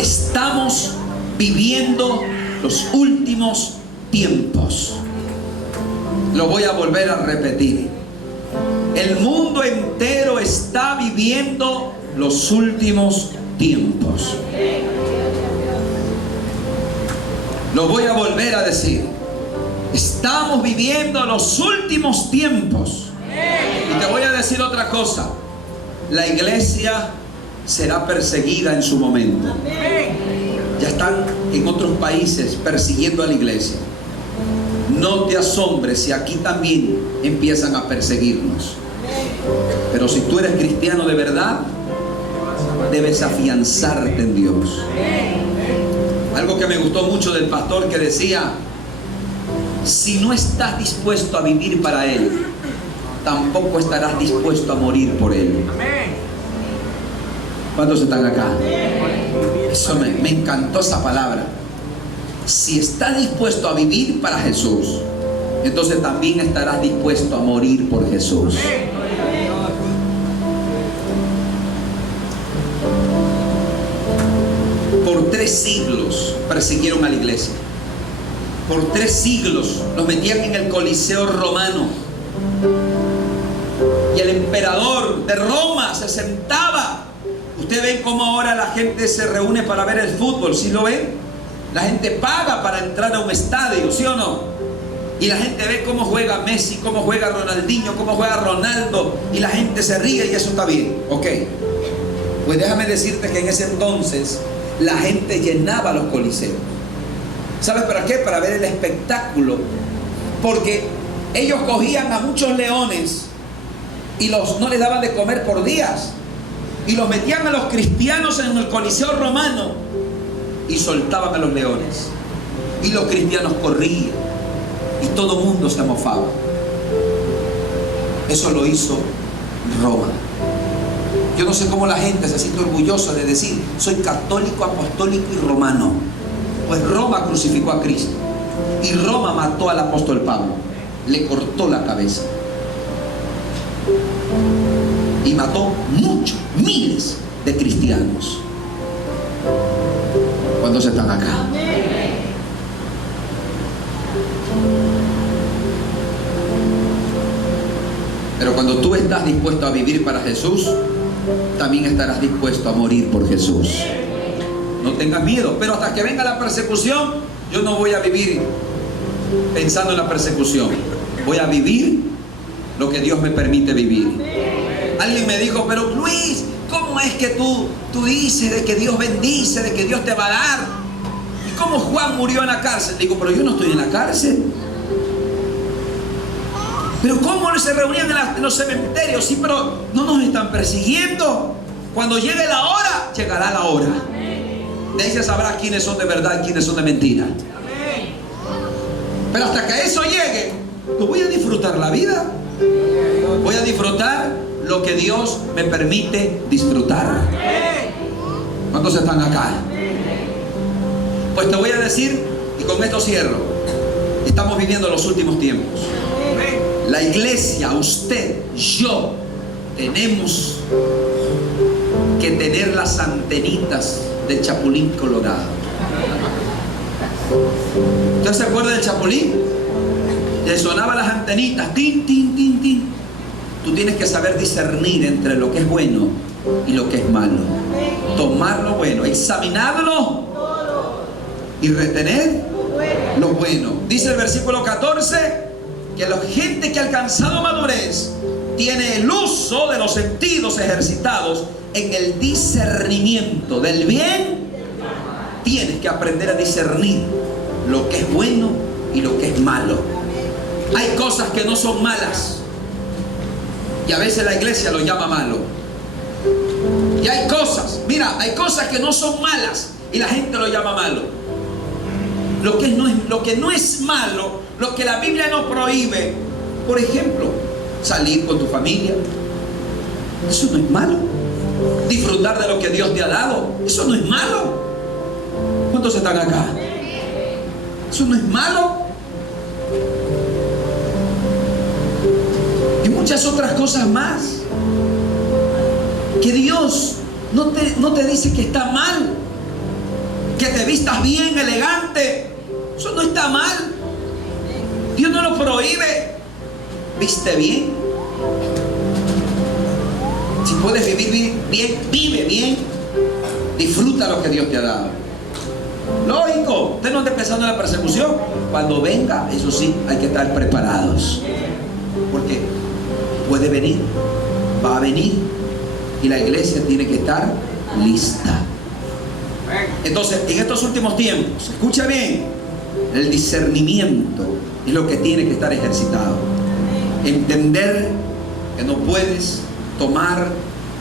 Estamos viviendo los últimos tiempos. Lo voy a volver a repetir. El mundo entero está viviendo los últimos tiempos. Lo voy a volver a decir. Estamos viviendo los últimos tiempos. Y te voy a decir otra cosa. La iglesia será perseguida en su momento. Ya están en otros países persiguiendo a la iglesia. No te asombres si aquí también empiezan a perseguirnos. Pero si tú eres cristiano de verdad, debes afianzarte en Dios. Algo que me gustó mucho del pastor, que decía: si no estás dispuesto a vivir para Él, tampoco estarás dispuesto a morir por Él. ¿Cuántos están acá? Eso me encantó esa palabra. Si estás dispuesto a vivir para Jesús, entonces también estarás dispuesto a morir por Jesús. Por 3 siglos persiguieron a la iglesia. Por 3 siglos los metían en el Coliseo romano. Y el emperador de Roma se sentaba. Ustedes ven cómo ahora la gente se reúne para ver el fútbol, ¿sí lo ven? La gente paga para entrar a un estadio, ¿sí o no? Y la gente ve cómo juega Messi, cómo juega Ronaldinho, cómo juega Ronaldo, y la gente se ríe y eso está bien. Ok, pues déjame decirte que en ese entonces la gente llenaba los coliseos. ¿Sabes para qué? Para ver el espectáculo. Porque ellos cogían a muchos leones y no les daban de comer por días, y los metían a los cristianos en el Coliseo romano y soltaban a los leones, y los cristianos corrían y todo el mundo se mofaba. Eso lo hizo Roma. Yo no sé cómo la gente se siente orgullosa de decir: soy católico, apostólico y romano. Pues Roma crucificó a Cristo, y Roma mató al apóstol Pablo, le cortó la cabeza y mató muchos, miles de cristianos. ¿Cuántos están acá? Pero cuando tú estás dispuesto a vivir para Jesús, también estarás dispuesto a morir por Jesús. No tengas miedo. Pero hasta que venga la persecución, yo no voy a vivir pensando en la persecución. Voy a vivir lo que Dios me permite vivir. Alguien me dijo: pero Luis, ¿cómo es que tú dices de que Dios bendice, de que Dios te va a dar? ¿Y cómo Juan murió en la cárcel? Digo: pero yo no estoy en la cárcel. Pero ¿cómo se reunían en los cementerios? Sí, pero no nos están persiguiendo. Cuando llegue la hora, llegará la hora. De ahí se sabrá quiénes son de verdad y quiénes son de mentira. Pero hasta que eso llegue, yo voy a disfrutar la vida. Voy a disfrutar lo que Dios me permite disfrutar. ¿Cuántos están acá? Pues te voy a decir, y con esto cierro: estamos viviendo los últimos tiempos. La iglesia, usted, yo, tenemos que tener las antenitas del Chapulín Colorado. ¿Usted se acuerda del Chapulín? Le sonaban las antenitas, tin, tin, tin, tin. Tú tienes que saber discernir entre lo que es bueno y lo que es malo. Tomar lo bueno, examinarlo y retener lo bueno. Dice el versículo 14 que la gente que ha alcanzado madurez tiene el uso de los sentidos ejercitados en el discernimiento del bien. Tienes que aprender a discernir lo que es bueno y lo que es malo. Hay cosas que no son malas y a veces la iglesia lo llama malo. Y hay cosas, mira, hay cosas que no son malas y la gente lo llama malo. Lo que no es malo, lo que la Biblia no prohíbe, por ejemplo, salir con tu familia, eso no es malo. Disfrutar de lo que Dios te ha dado, eso no es malo. ¿Cuántos están acá? Eso no es malo. Y muchas otras cosas más que Dios no te dice que está mal. Que te vistas bien, elegante, eso no está mal. Dios no lo prohíbe. Viste bien. Si puedes vivir bien, vive bien. Disfruta lo que Dios te ha dado. Lógico, usted no está empezando la persecución. Cuando venga, eso sí, hay que estar preparados. Porque puede venir, va a venir, y la iglesia tiene que estar lista. Entonces, en estos últimos tiempos, escucha bien, el discernimiento es lo que tiene que estar ejercitado. Entender que no puedes tomar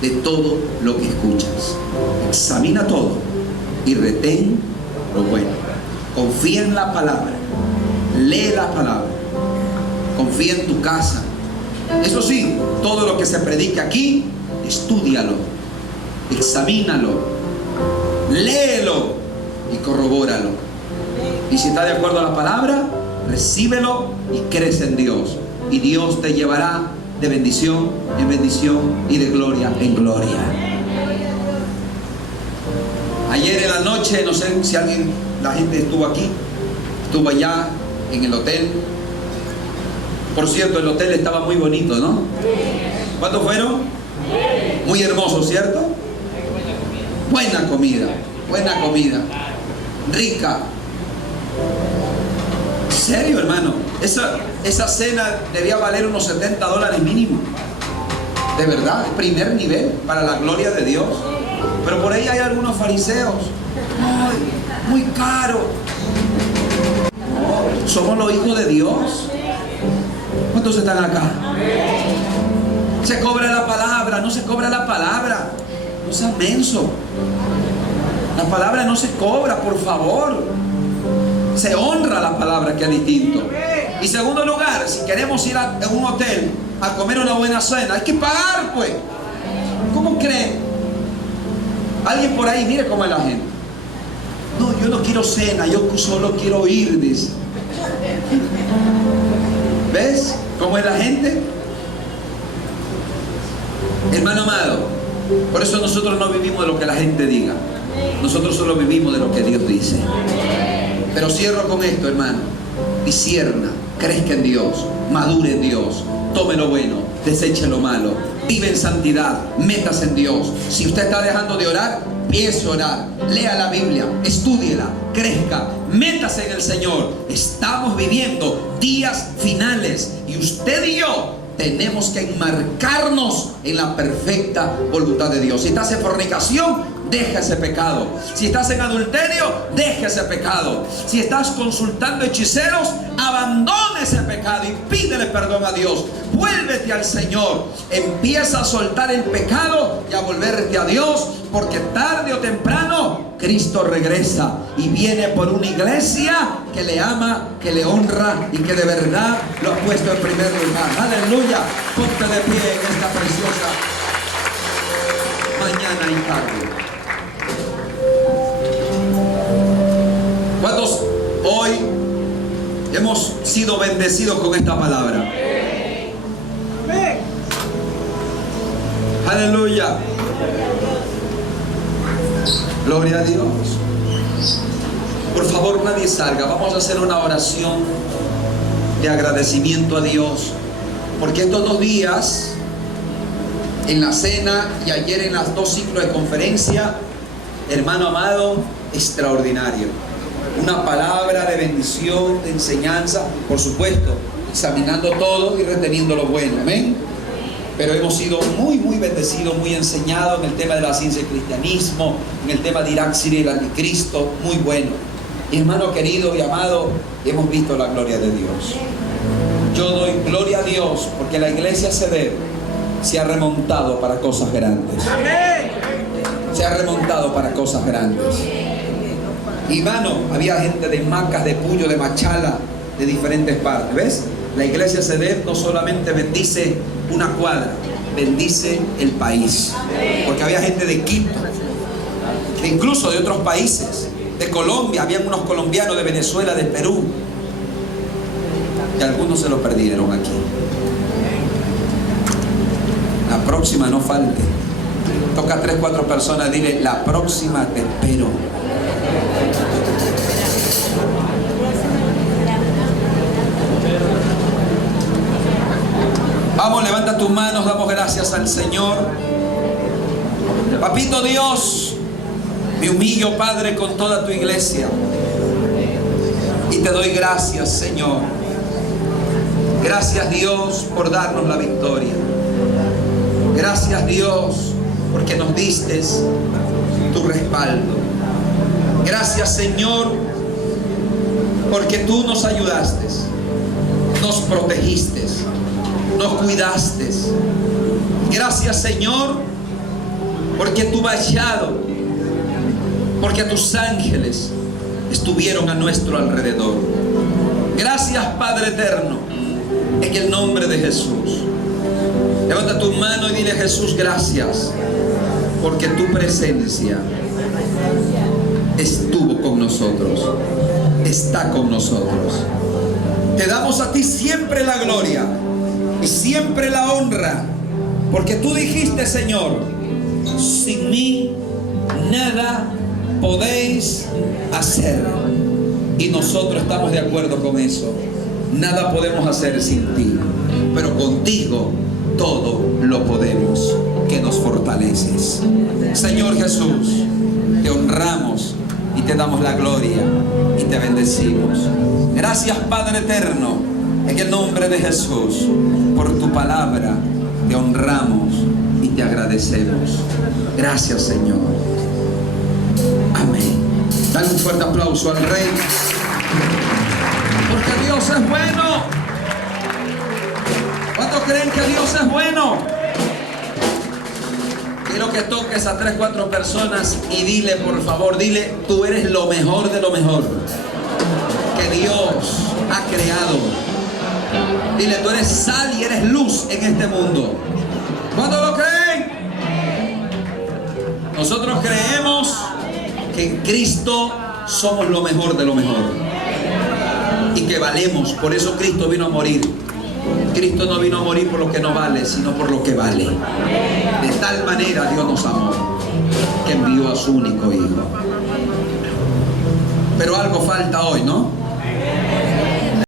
de todo lo que escuchas. Examina todo y retén lo bueno. Confía en la palabra. Lee la palabra. Confía en tu casa. Eso sí, todo lo que se predica aquí, estúdialo. examínalo, léelo y corrobóralo. Y si está de acuerdo a la palabra, recíbelo y crece en Dios. Y Dios te llevará de bendición en bendición y de gloria en gloria. Ayer en la noche, no sé si la gente estuvo aquí, estuvo allá en el hotel. Por cierto, el hotel estaba muy bonito, ¿no? ¿Cuántos fueron? Muy hermoso, ¿cierto? Buena comida, rica. ¿En serio, hermano? Esa cena debía valer unos $70 mínimo. De verdad, primer nivel, para la gloria de Dios. Pero por ahí hay algunos fariseos. ¡Ay, muy caro! No, somos los hijos de Dios. ¿Cuántos están acá? Se cobra la palabra, no se cobra la palabra. No seas menso. La palabra no se cobra, por favor. Se honra la palabra, que es distinto. Y segundo lugar, si queremos ir a un hotel a comer una buena cena, hay que pagar, pues. ¿Cómo creen? Alguien por ahí, mire cómo es la gente. No, yo no quiero cena, yo solo quiero ir, dice. ¿Ves cómo es la gente? Hermano amado, por eso nosotros no vivimos de lo que la gente diga. Nosotros solo vivimos de lo que Dios dice. Pero cierro con esto, hermano. Discierna, crezca en Dios, madure en Dios, tome lo bueno, deseche lo malo, vive en santidad, métase en Dios. Si usted está dejando de orar, empiece a orar, lea la Biblia, estúdiela, crezca, métase en el Señor. Estamos viviendo días finales y usted y yo tenemos que enmarcarnos en la perfecta voluntad de Dios. Si estás en fornicación, deja ese pecado. Si estás en adulterio, deja ese pecado. Si estás consultando hechiceros, abandona ese pecado y pídele perdón a Dios. Vuélvete al Señor. Empieza a soltar el pecado y a volverte a Dios, porque tarde o temprano Cristo regresa y viene por una iglesia que le ama, que le honra y que de verdad lo ha puesto en primer lugar. Aleluya. Ponte de pie en esta preciosa mañana y tarde. ¿Cuántos hoy hemos sido bendecidos con esta palabra? Amén. Aleluya. Gloria a Dios. Por favor, nadie salga. Vamos a hacer una oración de agradecimiento a Dios, porque estos 2 días, en la cena y ayer en las 2 ciclos de conferencia, hermano amado, extraordinario. Una palabra de bendición, de enseñanza, por supuesto, examinando todo y reteniendo lo bueno. Amén. Pero hemos sido muy bendecidos, muy enseñados en el tema de la ciencia del cristianismo, en el tema de Irak, Siria y el anticristo. Muy bueno. Y hermano querido y amado, hemos visto la gloria de Dios. Yo doy gloria a Dios porque la iglesia Ceder se ha remontado para cosas grandes. Se ha remontado para cosas grandes. Y hermano, había gente de Macas, de Puyo, de Machala, de diferentes partes. ¿Ves? La iglesia Ceder no solamente bendice una cuadra, bendice el país. Porque había gente de Quito, incluso de otros países, de Colombia, habían unos colombianos, de Venezuela, de Perú, y algunos se lo perdieron aquí. La próxima no falte. Toca a 3, 4 personas, dile: la próxima te espero. Vamos, levanta tus manos, damos gracias al Señor. Papito Dios, me humillo, Padre, con toda tu iglesia y te doy gracias, Señor. Gracias, Dios, por darnos la victoria. Gracias, Dios, porque nos diste tu respaldo. Gracias, Señor, porque tú nos ayudaste, nos protegiste, nos cuidaste. Gracias, Señor, porque tu vallado, porque tus ángeles estuvieron a nuestro alrededor. Gracias, Padre eterno, en el nombre de Jesús. Levanta tu mano y dile: Jesús, gracias. porque tu presencia estuvo con nosotros, está con nosotros. Te damos a ti siempre la gloria y siempre la honra, porque tú dijiste, Señor, sin mí nada podéis hacer. Y nosotros estamos de acuerdo con eso. Nada podemos hacer sin ti, pero contigo todo lo podemos, que nos fortaleces. Señor Jesús, te honramos y te damos la gloria y te bendecimos. Gracias, Padre eterno, en el nombre de Jesús, por tu palabra. Te honramos y te agradecemos. Gracias, Señor. Amén. Dale un fuerte aplauso al Rey, porque Dios es bueno. ¿Cuántos creen que Dios es bueno? Quiero que toques a 3, 4 personas y dile, por favor, dile: tú eres lo mejor de lo mejor que Dios ha creado. Dile: tú eres sal y eres luz en este mundo. ¿Cuántos lo creen? Nosotros creemos que en Cristo somos lo mejor de lo mejor y que valemos. Por eso Cristo vino a morir. Cristo no vino a morir por lo que no vale, sino por lo que vale. De tal manera Dios nos amó que envió a su único Hijo. Pero algo falta hoy, ¿no?